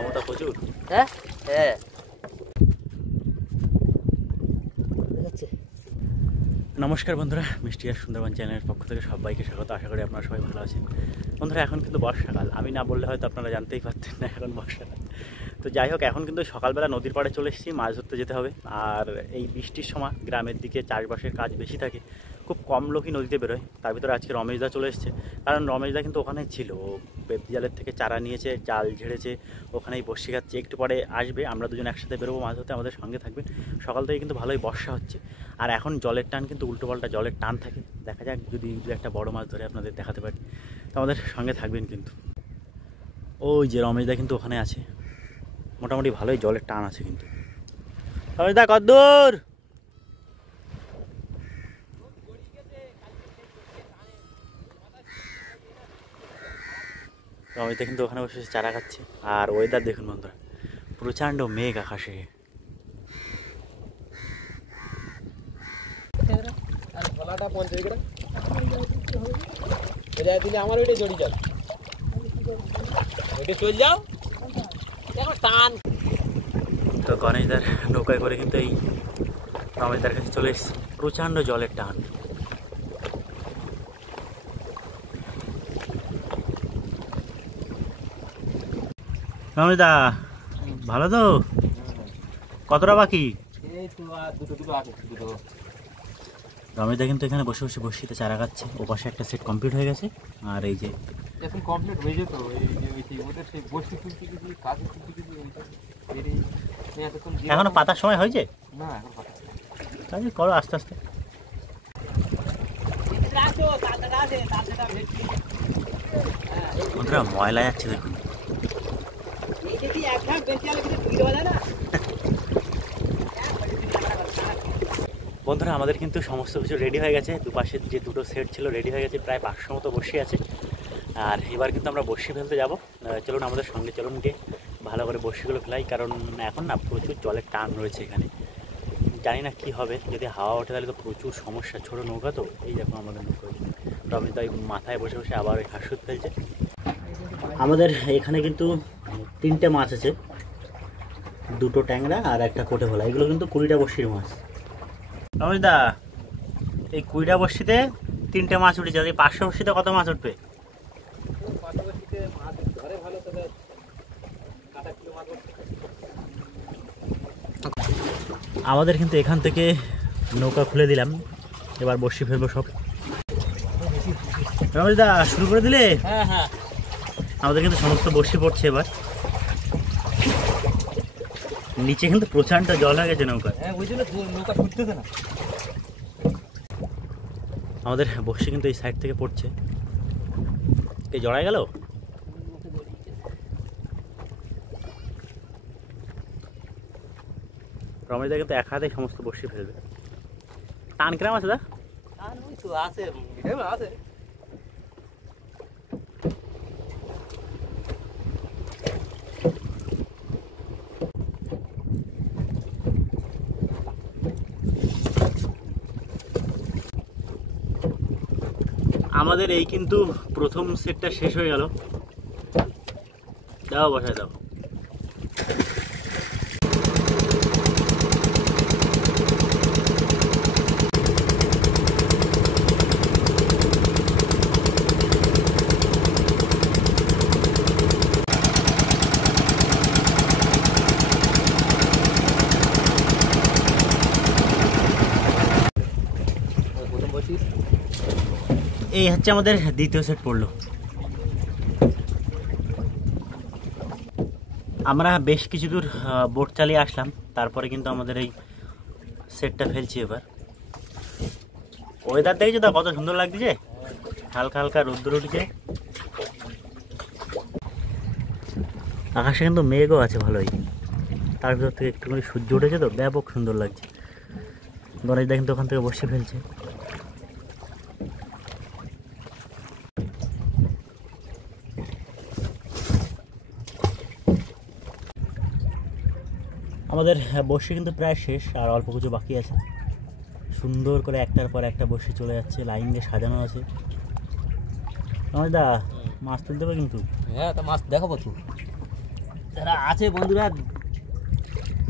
ক্ষমতা প্রচুর। হ্যাঁ হ্যাঁ নমস্কার বন্ধুরা, মিষ্টি আর সুন্দরবন চ্যানেলের পক্ষ থেকে সবাইকে স্বাগত। আশা করি আপনারা সবাই ভালো আছেন। বন্ধুরা, এখন কিন্তু বর্ষাকাল, আমি না বললে হয়তো আপনারা জানতেই পারতেন না এখন বর্ষাকাল। তো যাই হোক, এখন কিন্তু সকালবেলা নদীর পাড়ে চলে এসেছি, মাছ ধরতে যেতে হবে। আর এই বৃষ্টির সময় গ্রামের দিকে চাষবাসের কাজ বেশি থাকে, খুব কম লোকই নদীতে বেরোয়। তার ভিতরে আজকে রমেশদা চলে এসেছে, কারণ রমেশদা কিন্তু ওখানেই ছিল, ও পেপি জালের থেকে চারা নিয়েছে, জাল ঝেড়েছে, ওখানেই বসে খাচ্ছে। একটু পরে আসবে, আমরা দুজন একসাথে বেরোবো মাছ ধরতে, আমাদের সঙ্গে থাকবেন। সকাল থেকে কিন্তু ভালোই বর্ষা হচ্ছে, আর এখন জলের টান কিন্তু উল্টোপাল্টা জলের টান থাকে। দেখা যাক যদি একটা বড় মাছ ধরে আপনাদের দেখাতে পারি, তো আমাদের সঙ্গে থাকবেন কিন্তু। ওই যে রমেশদা কিন্তু ওখানে আছে, মোটামুটি ভালোই জলের টান আছে কিন্তু। রমেশদা কদ্দূর? রমেশদা কিন্তু ওখানে বসে চারা খাচ্ছে। আর ওয়েদার দেখুন বন্ধুরা, প্রচণ্ড মেঘ আকাশে। আমার ওইটা জড়ি যাও, ওইটা চলে যাও টান। তো গণেশদার নৌকায় করে কিন্তু এই রমেশদার কাছে চলে এসেছি, প্রচণ্ড জলের টান। রমেশদা ভালো তো? কতটা বাকি? রমেশদা কিন্তু এখানে বসে বসে বসিতে চারা খাচ্ছে। ও পাশে একটা সেট কমপ্লিট হয়ে গেছে, আর এই যে এখন কমপ্লিট হয়ে যেত ওটা সেই বসে তুলতে গেছি, কাজে তুলতে গেছি, এখনো পাতার সময় হয়েছে না, এখন পাতা তাহলে করো আস্তে আস্তে। বন্ধুরা ময়লা যাচ্ছে দেখুন। বন্ধুরা আমাদের কিন্তু সমস্ত কিছু রেডি হয়ে গেছে, দুপাশের যে দুটো সেট ছিল রেডি হয়ে গেছে, প্রায় 500 মতো বসি আছে। আর এবার কিন্তু আমরা বসি ফেলতে যাব। চলুন আমাদের সঙ্গে চলুন, গিয়ে ভালো করে বসিগুলো ফেলাই, কারণ এখন না প্রচুর জলের টান রয়েছে এখানে। জানি না কী হবে, যদি হাওয়া ওঠে তাহলে তো প্রচুর সমস্যা। ছোটো নৌকা তো, এই দেখো আমাদের নৌকা। রমেশ তাই মাথায় বসে বসে আবার ওই হাঁসুত ফেলছে। আমাদের এখানে কিন্তু 3টে মাছ আছে, 2টো ট্যাংরা আর একটা কোটে ভোলা। এগুলো কিন্তু 20টা বড়শির মাছ। রমেশদা, এই 20টা বড়শিতে 3টে মাছ উঠেছে, এই 500 বড়শিতে কত মাছ উঠবে? আমাদের কিন্তু এখান থেকে নৌকা খুলে দিলাম, এবার বড়শি ফেলবো সব। রমেশদা শুরু করে দিলে? হ্যাঁ হ্যাঁ, আমাদের কিন্তু সমস্ত বড়শি পড়ছে এবার। নিচে কিন্তু প্রচণ্ড জল হয়ে গেছে নৌকা। হ্যাঁ ওই জন্য নৌকা ছুটতেছে না। আমাদের বড়শি কিন্তু এই সাইড থেকে পড়ছে। এই জড়াই গেল। রমেশদা কিন্তু এক হাতে সমস্ত বড়শি ফেলবে। টান কিরাম আছে দা? টান ওই তো আছে, আছে। আমাদের এই কিন্তু প্রথম সেটটা শেষ হয়ে গেল। দাও বসায় দাও। এই হচ্ছে আমাদের দ্বিতীয় সেট পড়লো। আমরা বেশ কিছু দূর বোট চালিয়ে আসলাম, তারপরে কিন্তু আমাদের এই সেটটা ফেলছি এবার। ওয়েদার দেখেছো তো কত সুন্দর লাগছে, হালকা হালকা রোদ্দুর উঠছে, আকাশে কিন্তু মেঘও আছে ভালোই, তার ভিতর থেকে একটুখানি সূর্য উঠেছে তো ব্যাপক সুন্দর লাগছে। গণেশদা কিন্তু ওখান থেকে বসে ফেলছে। আমাদের বড়শি কিন্তু প্রায় শেষ, আর অল্প কিছু বাকি আছে। সুন্দর করে একটার পর একটা বড়শি চলে যাচ্ছে, লাইন দিয়ে সাজানো আছে। রমেশদা মাছ তুলতে হবে কিন্তু। হ্যাঁ, তা মাছ দেখাবো তো। যারা আছে বন্ধুরা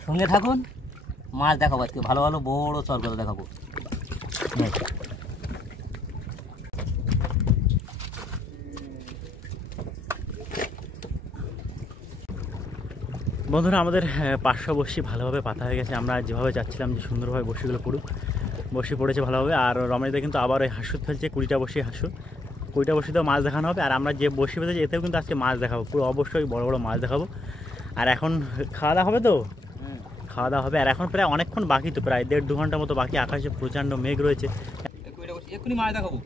সঙ্গে থাকুন, মাছ দেখাবো আজকে, ভালো ভালো বড় চরগদা দেখাবো। বন্ধুরা আমাদের 500 বড়শি ভালোভাবে পাতা হয়ে গেছে। আমরা যেভাবে যাচ্ছিলাম যে সুন্দরভাবে বড়শিগুলো পড়ুক, বড়শি পড়েছে ভালোভাবে। আর রমেশদা কিন্তু আবার ওই হাঁসুত ফেলছে, 20টা বড়শি হাঁসুত, 20টা বড়শিতেও মাছ দেখানো হবে। আর আমরা যে বড়শি পেতেছি এতেও কিন্তু আজকে মাছ দেখাবো, পুরো অবশ্যই বড় বড় মাছ দেখাবো। আর এখন খাওয়া দাওয়া হবে তো, খাওয়া দাওয়া হবে। আর এখন প্রায় অনেকক্ষণ বাকি, তো প্রায় 1.5-2 ঘন্টার মতো বাকি। আকাশে প্রচণ্ড মেঘ রয়েছে। এক্ষুনি মাছ দেখাবো,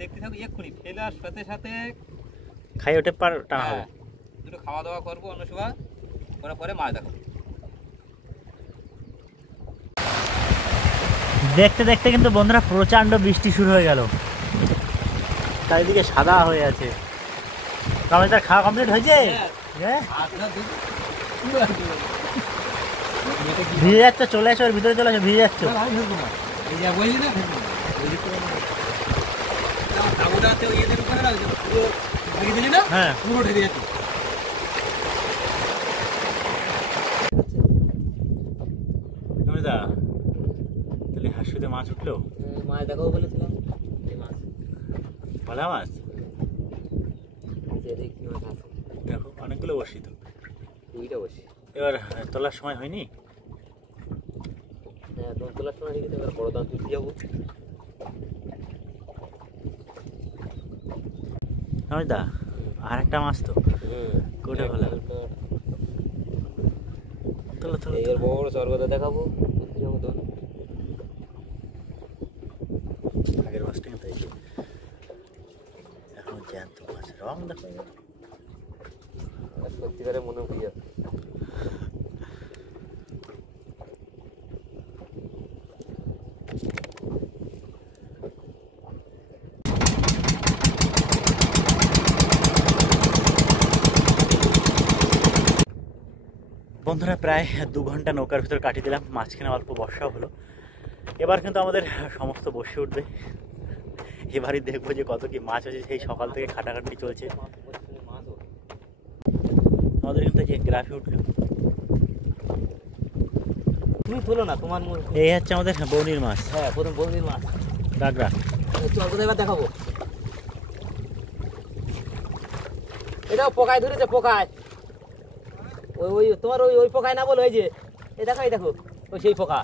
দেখতে থাকো। এক্ষুনি ফেলার সাথে সাথে খাই ওঠে পার টানা হবে। দুটো খাওয়া দাওয়া করবো অন্য সময়, করার পরে মাছ দেখাবো। দেখতে দেখতে কিন্তু বন্ধুরা প্রচণ্ড বৃষ্টি শুরু হয়ে গেল, চারিদিকে সাদা হয়ে আছে। রমেশদার খাওয়া কমপ্লিট হয়েছে? ভিজে যাচ্ছ, চলে আসো, ওর ভিতরে চলে আসো, ভিজে যাচ্ছ। হ্যাঁ রমেশদা, তাহলে হাঁসুতে মাছ উঠলো? মাছ দেখাবো বলেছিলাম, এই মাছ ভালো মাছ, দেখি মাছ আছে, দেখো অনেকগুলো বসি তো। 2টা বসি। এবার তোলার সময় হয়নি? হ্যাঁ, দোল তোলার সময় দেখি, এবার বড় দাম তুলতে যাবো। রমেশদা আর একটা মাছ তো, কোটা ভালো, তোলো তোলো। এর বড় চরগদা দেখাবো, তুলতে যাবো তো। আগের মাছটা কিন্তু এই যে এখন জ্যান্ত মাছ, রং দেখো সত্যিকারে মনে প্রিয়। বন্ধুরা প্রায় 2 ঘন্টা নৌকার ভিতর কাটিয়ে দিলাম, মাঝখানে অল্প বর্ষাও হলো। এবার কিন্তু আমাদের সমস্ত বসে উঠবে। এবারই দেখবো যে কত কি মাছ আছে। সেই সকাল থেকে খাটাখাটি চলছে আমাদের। কিন্তু যে গ্রাফে উঠলো, তুমি তোলো না, তোমার এই হচ্ছে আমাদের বৌনির মাছ। হ্যাঁ, প্রথম বৌদির মাছ কাঁকড়া। চরগদা এবার দেখাবো। এটাও পোকায় ধরেছে, পোকায়। ওই ওই তোমার ওই ওই পোকায় না বলো, ওই যে এই দেখো, এই দেখো, ওই সেই পোকা।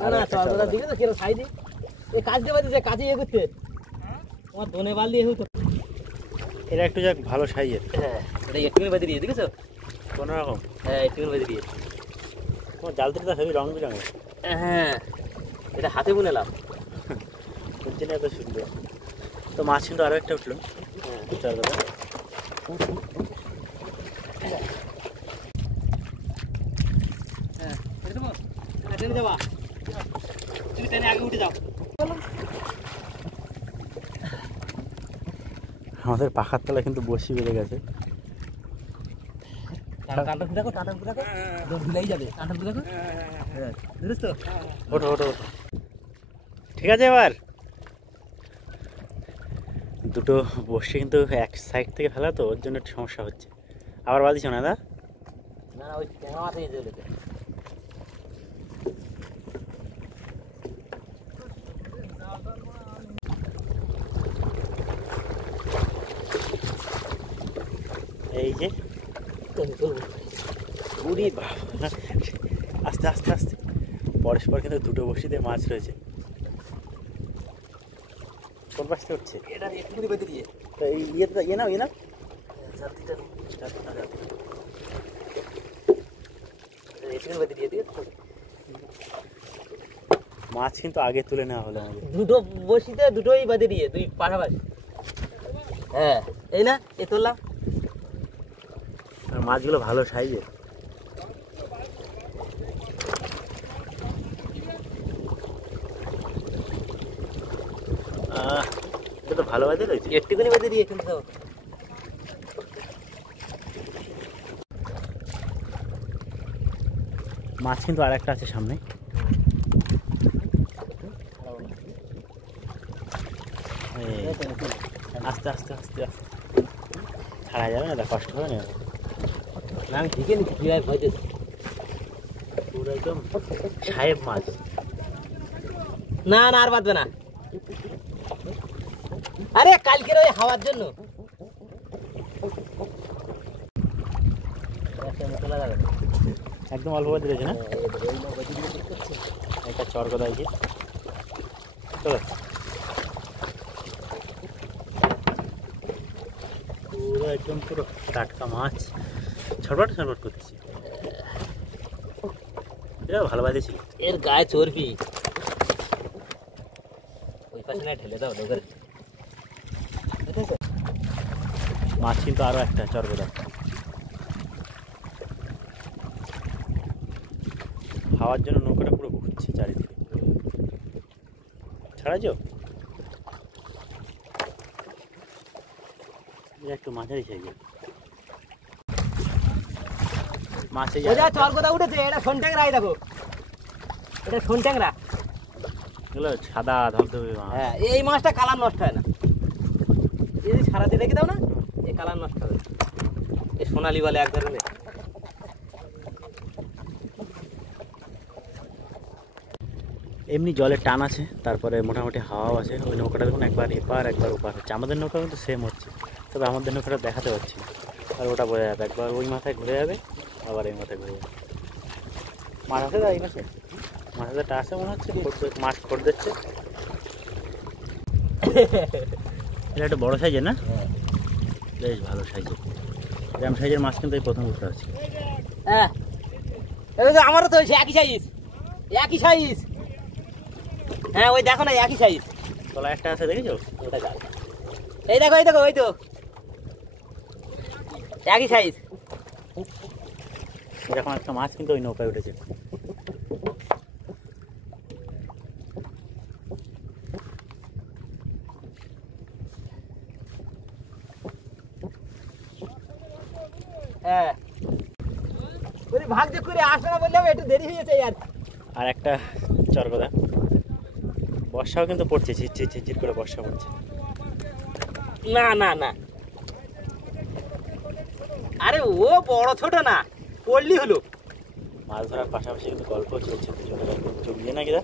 না না, চরগদার দিকে তো কিরকম সাইডে এই কাজ দেওয়া দিচ্ছে, কাজে ইয়ে করতে তোমার দনে বাল দিয়ে হতো। এটা একটু যাক ভালো সাইজের। হ্যাঁ, এটা একটুখানি বেঁধে দিয়ে দেখেছো? কোনো রকম। হ্যাঁ, একটুখানি বেঁধে দিয়ে। তোমার জাল থেকে তো হেবি রং বেরঙের। হ্যাঁ, এটা হাতে বুনেলাম। বুঝছি না, এত সুন্দর। তো মাছ কিন্তু আরও একটা উঠলো। হ্যাঁ, ট্রেনে যাবা, তুমি ট্রেনে আগে উঠে যাও। আমাদের পাখার তলায় কিন্তু বসি বেড়ে গেছে। টানটা দেখো, টানটা দেখো, দৌড় দিলেই যাবে। টানটা দেখো, হ্যাঁ, বুঝছ তো? ওঠো ওঠো ওঠো, ঠিক আছে। এবার দুটো বসে কিন্তু এক সাইড থেকে ফেলা, তো ওর জন্য একটু সমস্যা হচ্ছে। আবার বাদিস না দা? না না, ওই ট্যাংরা মাছ হয়ে যাবে। এই যে উড়ি বাবা, আস্তে আস্তে আস্তে। পরস্পর কিন্তু দুটো বসিতে মাছ রয়েছে। কোন পাশে উঠছে? এটা একটুখানি বেঁধে দিয়ে। তো এই ইয়ে নাও, ইয়ে নাও। একটুখানি বেঁধে দিয়ে দিয়ে। মাছ কিন্তু আগে তুলে নেওয়া হলো আমাদের। দুটো বসিতে দুটোই বেঁধে দিয়ে, দুই পাশাপাশি। হ্যাঁ, এই না, এই তুললাম। আর মাছগুলো ভালো সাইজের। এটা তো ভালো বাজে রয়েছে। একটুখানি বেঁধে দিয়ে কিন্তু মাছ কিন্তু আর একটা আছে সামনে। এই, আস্তে আস্তে আস্তে আস্তে ছাড়া যাবে না, কষ্ট হবে না। না আমি ঠিকই নিচ্ছি, কীভাবে ভয় দিচ্ছি। পুরো একদম সাহেব মাছ। না না আর বাঁধবে না। আরে কালকের ওই হাওয়ার জন্য একদম অল্প বাদ দিয়েছে না, একটা চরকা দিয়েছি। চলো, পুরো একদম পুরো টাটকা মাছ, ছটফট ছটফট করতেছি। এটা ভালো বাজেছিল। এর গায়ে চর্বি, ওই পাশে না ঢেলে দাও লোকের। মাছ কিন্তু আরো একটা চরগদা। খাওয়ার জন্য নৌকাটা পুরো ঘুরছে চারিদিকে। ছাড়া যাও, একটু মাঝারি সাইজের মাছ। এই যা চরগদা উঠেছে, এটা শোন ট্যাংরা। এই দেখো, এটা শোন ট্যাংরা। এগুলো সাদা ধবধবে মাছ। হ্যাঁ, এই মাছটা কালার নষ্ট হয় না। এই যদি সারাতে রেখে দাও না, এই কালার নষ্ট হবে। এই সোনালি বলে এক ধরনের। এমনি জলের টান আছে, তারপরে মোটামুটি হাওয়াও আছে। ওই নৌকাটা দেখুন একবার এপার একবার ওপার হচ্ছে। আমাদের নৌকা কিন্তু সেম হচ্ছে, তবে আমাদের নৌকাটা দেখাতে পারছি না। আর ওটা বোঝা যাবে, একবার ওই মাথায় ঘুরে যাবে, আবার এই মাথায় ঘুরে যাবে। মাছ আছে এই মাছে, মাছের একটা আছে মনে হচ্ছে, মাছ খড় দিচ্ছে। এটা একটা বড়ো সাইজের না? বেশ ভালো সাইজের। এরকম সাইজের মাছ কিন্তু এই প্রথম উঠতে আছে। হ্যাঁ, আমারও তো একই সাইজ, একই সাইজ। হ্যাঁ, ওই দেখো না, একই সাইজ। তলা একটা আছে, দেখেছো? ওটা যাবে। এই দেখো, এই দেখো, ওই তো একই সাইজ। এরকম একটা মাছ কিন্তু ওই নৌকায় উঠেছে। হ্যাঁ, ওই ভাগ যে করে আসবে না বললে একটু দেরি হয়ে যাচ্ছে। আর একটা চরগদা। বর্ষাও কিন্তু পড়ছে, ঝিরঝির ঝিরঝির করে বর্ষা পড়ছে। না না না, আরে ও বড় ছোট না, পড়লি হলো। মাছ ধরার পাশাপাশি কিন্তু গল্প চলছে দুজনের, একদম জমিয়ে না কিনা।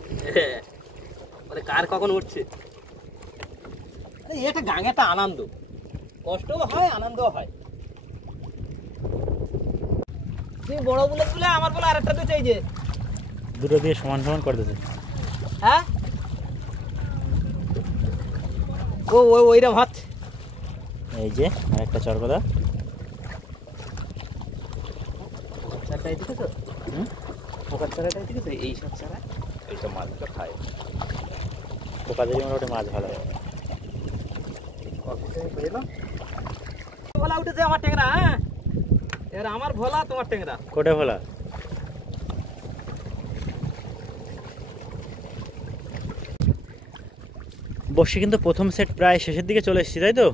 মানে কার কখন উঠছে। এটা গাঙে একটা আনন্দ, কষ্টও হয় আনন্দও হয়। তুমি বড় বলে বলে আমার বলে আরেকটা তো চাই যে দুটো দিয়ে সমান সমান করে দিতে। হ্যাঁ, ও ওইরকম হচ্ছে। এই যে আর একটা চরগদা। চারটায় দিকে তো পোকার চারাটাই দিকে তো, এই সব চারা এইসব মাছগুলো খায়। পোকা দিয়ে মোটামুটি মাছ ভালো হয়। ভোলা উঠেছে আমার ট্যাংরা। হ্যাঁ, এবার আমার ভোলা, তোমার ট্যাংরা। কোটে ভোলা। বসে কিন্তু প্রথম সেট প্রায় শেষের দিকে চলে এসেছি, তাই তো?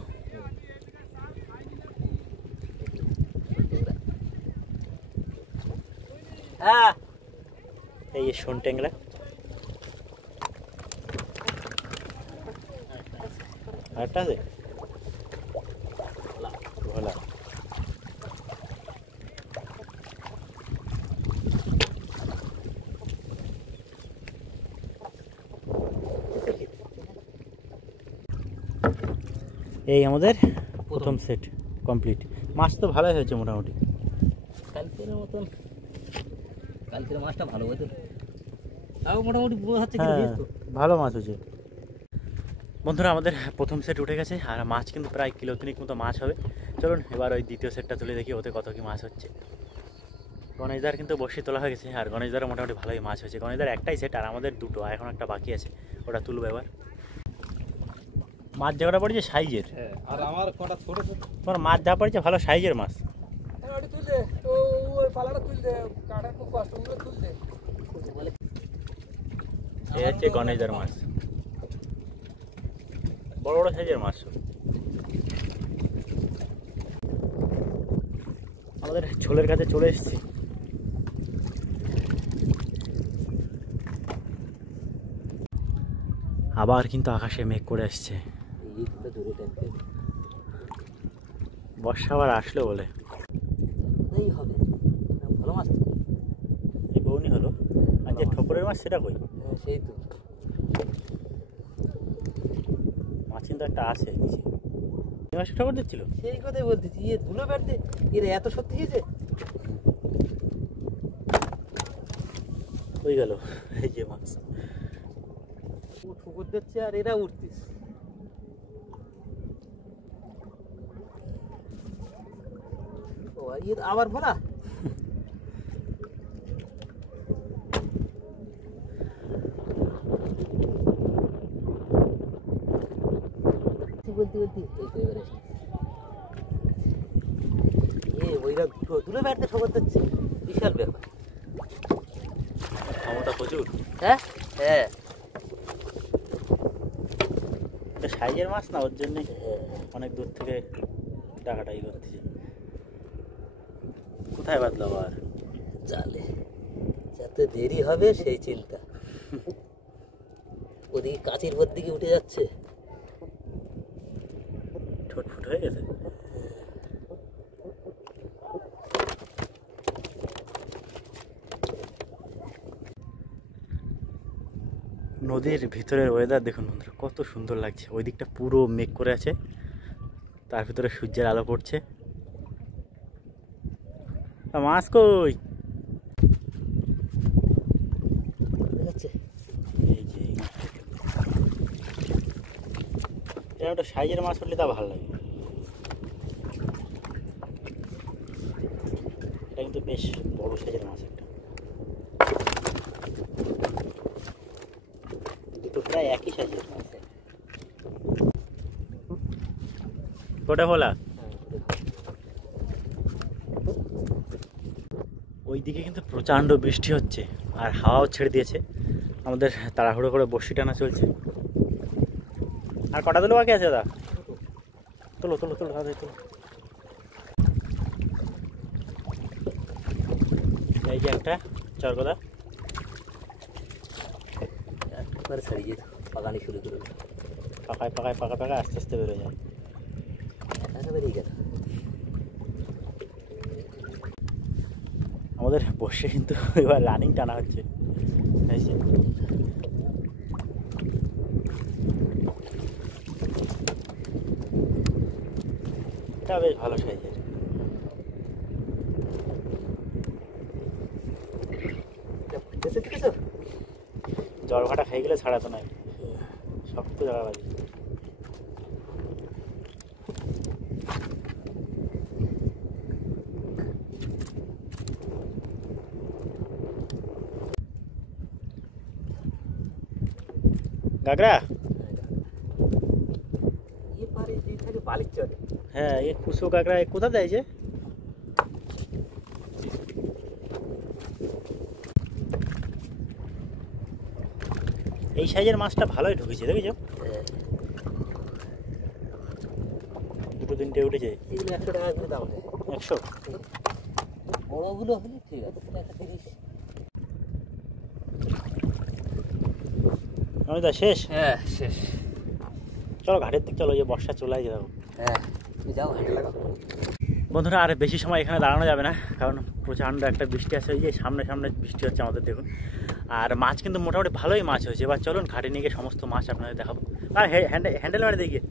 হ্যাঁ, এই যে শোন ট্যাংরা। আরেকটা আছে ভোলা। এই আমাদের প্রথম সেট কমপ্লিট। মাছ তো ভালোই হয়েছে মোটামুটি। কালকের মতন, কালকের মাছটা ভালো হতো, তাও মোটামুটি হচ্ছে। হ্যাঁ, ভালো মাছ হয়েছে। বন্ধুরা, আমাদের প্রথম সেট উঠে গেছে, আর মাছ কিন্তু প্রায় কিলো 3 মতো মাছ হবে। চলুন এবার ওই দ্বিতীয় সেটটা তুলে দেখি ওতে কত কি মাছ হচ্ছে। গণেশদার কিন্তু বসি তোলা হয়ে গেছে, আর গণেশদারও মোটামুটি ভালোই মাছ হয়েছে। গণেশদার একটাই সেট, আর আমাদের দুটো, আর এখন একটা বাকি আছে, ওটা তুলবো এবার। মাছ জায়গাটা পড়েছে সাইজের, আর আমার কটা ছোট ছোট তোমার মাছ যা পড়েছে ভালো সাইজের মাছ। তুলতে ওই পালাটা তুলতে, কাটা খুব কষ্ট করে তুলতে। এই হচ্ছে গণেশদার মাছ, বড় বড় সাইজের মাছ। আমাদের ঝোলের কাছে চলে এসেছি। আবার কিন্তু আকাশে মেঘ করে আসছে, এইটা ধরে টানতে বর্ষা আবার আসলো বলে। এই হবে ভালো মাছ তো। এই বউনি হলো, আর যে ঠোকরের মাছ সেটা কই? হ্যাঁ, সেই তো মাছ কিন্তু একটা আছে নিচে। এই মাসে ঠোকর দিচ্ছিল? সেই কথাই বলতেছি, ইয়ে ধুলো বেড়তে এরা এত সত্যি হয়েছে। হয়ে গেল এই যে মাছ। ও ঠুকুর দিচ্ছে আর এরা উঠতিস। ও ইয়ে আবার ভোলা বলতে বলতে এই তো এবারে ওইরা দূরে বেড়াতে খবর দিচ্ছে, বিশাল ব্যাপার। ক্ষমতা প্রচুর। হ্যাঁ হ্যাঁ এটা সাইজের মাছ না, ওর জন্যে অনেক দূর থেকে ডাকাটাই করতেছে। কোথায় বাঁধলো আবার? জালে যাতে দেরি হবে সেই চিন্তা। ওদিকে কাঁচির ভর দিকে উঠে যাচ্ছে। ঠোঁট ফুট হয়ে গেছে। নদীর ভিতরের ওয়েদার দেখুন বন্ধুরা, কত সুন্দর লাগছে। ওই দিকটা পুরো মেঘ করে আছে, তার ভিতরে সূর্যের আলো পড়ছে। মাছ কই? দেখাচ্ছে এই যে এরকম একটা সাইজের মাছ হলে তা ভালো লাগে। এটা কিন্তু বেশ বড় সাইজের মাছ একটা। দুটো প্রায় একই সাইজের মাছ। কোটা ভোলা ওইদিকে কিন্তু প্রচণ্ড বৃষ্টি হচ্ছে আর হাওয়াও ছেড়ে দিয়েছে। আমাদের তাড়াহুড়ো করে বড়শি টানা চলছে। আর কটা তুলো বাকি আছে দাদা? তোলো তোলো তোলো দাদা তোলো। এই যে একটা চরকদা একবারে ছাড়িয়ে পাকানি শুরু করে দিল। পাকায় পাকায় পাকা পাকা আস্তে আস্তে বেরো যায়। বেরিয়ে গেল। আমাদের বসে কিন্তু এবার রানিং টানা হচ্ছে। এই যে এটা বেশ ভালো সাইজের। জল ঘাটা খাই গেলে ছাড়া তো নাই, শক্ত জায়গা বাজি। গাগরা হ্যাঁ, এ কুসো কাঁকড়া কোথা দেয় যে? এই সাইজের মাছটা ভালোই ঢুকেছে, দেখেছো? দুটো তিনটে উঠেছে। 100 টাকা করে দাম। 100 বড়গুলো হলে ঠিক আছে, 30। অমিতা শেষ? হ্যাঁ শেষ। চলো ঘাটের দিক চলো, যে বর্ষা চলে আসে যাবো। হ্যাঁ তুমি যাও, হাঁটে লাগাও। বন্ধুরা আর বেশি সময় এখানে দাঁড়ানো যাবে না, কারণ প্রচণ্ড একটা বৃষ্টি আছে। ওই যে সামনে সামনে বৃষ্টি হচ্ছে আমাদের, দেখুন। আর মাছ কিন্তু মোটামুটি ভালোই মাছ হয়েছে। এবার চলুন ঘাটে নিয়ে গিয়ে সমস্ত মাছ আপনাদের দেখাবো। আর হ্যান্ডেল মারে দিয়ে গিয়ে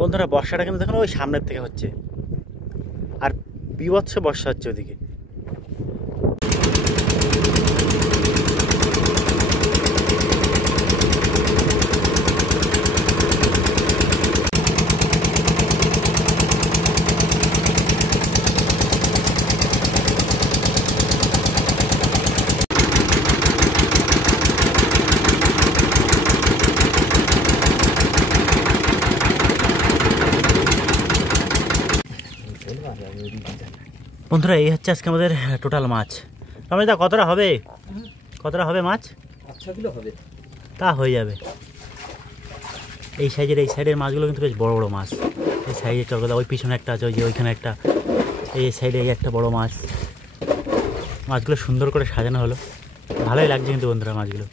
বন্ধুরা, বর্ষাটা কিন্তু দেখুন ওই সামনের থেকে হচ্ছে, আর বিভৎস বর্ষা হচ্ছে ওদিকে। বন্ধুরা এই হচ্ছে আজকে আমাদের টোটাল মাছ। দা কতটা হবে? কতটা হবে মাছ? 5-6 কিলো হবে। তা হয়ে যাবে। এই সাইজের, এই সাইডের মাছগুলো কিন্তু বেশ বড় বড় মাছ। এই সাইজের চরকদা, ওই পিছনে একটা আছে, ওই যে ওইখানে একটা, এই সাইডে এই একটা বড় মাছ। মাছগুলো সুন্দর করে সাজানো হলো, ভালোই লাগছে কিন্তু বন্ধুরা মাছগুলো।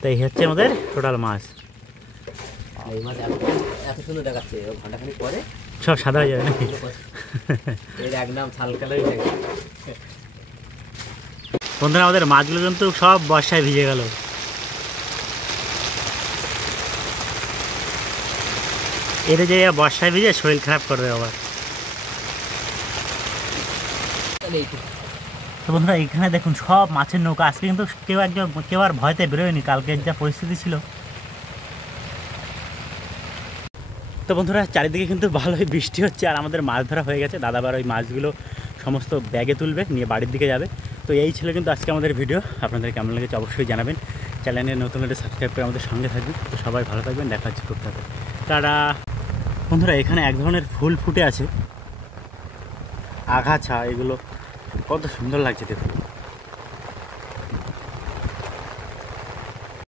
তো এই হচ্ছে আমাদের টোটাল মাছ। এই মাছ এত সুন্দর দেখাচ্ছে, ও ঘন্টাখানিক পরে সব সাদা হয়ে যাবে নাকি? এর এক নাম ছাল কালারই থাকে। বন্ধুরা আমাদের মাছগুলো কিন্তু সব বর্ষায় ভিজে গেল। এর যে বর্ষায় ভিজে শরীর খারাপ করবে আবার। তো বন্ধুরা এখানে দেখুন সব মাছের নৌকা। আজকে কিন্তু কেউ আর ভয়তে বেরোয়নি, কালকের যা পরিস্থিতি ছিল। তো বন্ধুরা চারিদিকে কিন্তু ভালোই বৃষ্টি হচ্ছে আর আমাদের মাছ ধরা হয়ে গেছে। দাদাবার ওই মাছগুলো সমস্ত ব্যাগে তুলবে, নিয়ে বাড়ির দিকে যাবে। তো এই ছিল কিন্তু আজকে আমাদের ভিডিও। আপনাদের কেমন লেগেছে অবশ্যই জানাবেন। চ্যানেলে নতুন হলে সাবস্ক্রাইব করে আমাদের সঙ্গে থাকবেন। তো সবাই ভালো থাকবেন, দেখা হচ্ছে খুব তাড়াতাড়ি। তারা বন্ধুরা এখানে এক ধরনের ফুল ফুটে আছে, আগাছা, এগুলো কত সুন্দর লাগছে দেখুন।